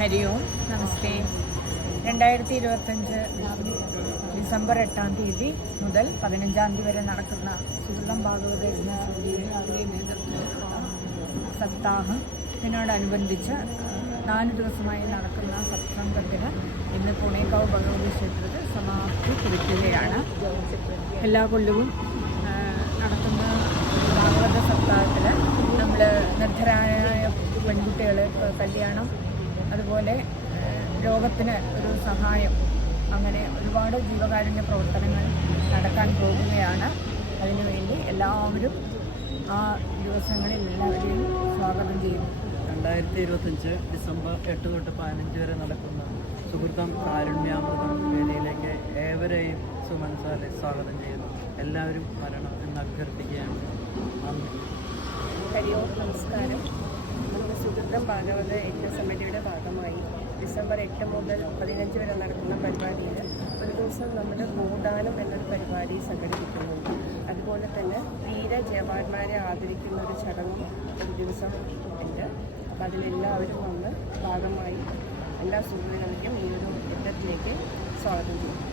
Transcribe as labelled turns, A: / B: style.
A: ഹരി ഓം നമസ്തേ. രണ്ടായിരത്തി ഇരുപത്തഞ്ച് ഡിസംബർ എട്ടാം തീയതി മുതൽ പതിനഞ്ചാം തീയതി വരെ നടക്കുന്ന സുഹൃതം ഭാഗവത സപ്താഹം ഇതിനോടനുബന്ധിച്ച് നാല് ദിവസമായി നടക്കുന്ന സത്സംഗത്തിന് ഇന്ന് പുണേക്കാവ് ഭഗവതി ക്ഷേത്രത്തിൽ സമാപ്തി കുറിക്കുകയാണ്. എല്ലാ കൊല്ലവും നടക്കുന്ന ഭാഗവത സപ്താഹത്തിൽ നമ്മൾ നിർദ്ധരായ പെൺകുട്ടികൾ കല്യാണം അതുപോലെ രോഗത്തിന് ഒരു സഹായം അങ്ങനെ ഒരുപാട് ജീവകാരുണ്യ പ്രവർത്തനങ്ങൾ നടക്കാൻ പോകുകയാണ് അതിനുവേണ്ടി എല്ലാവരും ആ ദിവസങ്ങളിൽ എല്ലാവരെയും സ്വാഗതം ചെയ്യുന്നു.
B: രണ്ടായിരത്തി ഇരുപത്തഞ്ച് ഡിസംബർ എട്ട് തൊട്ട് പതിനഞ്ച് വരെ നടക്കുന്ന സുഹൃത്തം കാരുണ്യാമൃതം വേദിയിലേക്ക് ഏവരെയും സുമനസാലെ സ്വാഗതം ചെയ്യുന്നു. എല്ലാവരും വരണം എന്ന് അഭ്യർത്ഥിക്കുകയാണ്. നന്ദി.
C: ഹരിയോ നമസ്കാരം. നമ്മുടെ ഭാഗവത ഭാഗവത യജ്ഞസമിതിയുടെ ഭാഗമായി ഡിസംബർ എട്ട് മുതൽ പതിനഞ്ച് വരെ നടക്കുന്ന പരിപാടിയിൽ ഒരു ദിവസം നമ്മുടെ ഗോദാനം എന്നൊരു പരിപാടി സംഘടിപ്പിക്കുന്നുണ്ട് അതുപോലെ തന്നെ വീര ജവാന്മാരെ ആദരിക്കുന്ന ഒരു ചടങ്ങും ഒരു ദിവസം ഉണ്ട്. അപ്പം അതിലെല്ലാവരും വന്ന് ഭാഗമായി എല്ലാ സുഹൃത്തുക്കൾക്കും ഈ ഒരു യജ്ഞത്തിലേക്ക് സ്വാഗതം ചെയ്യും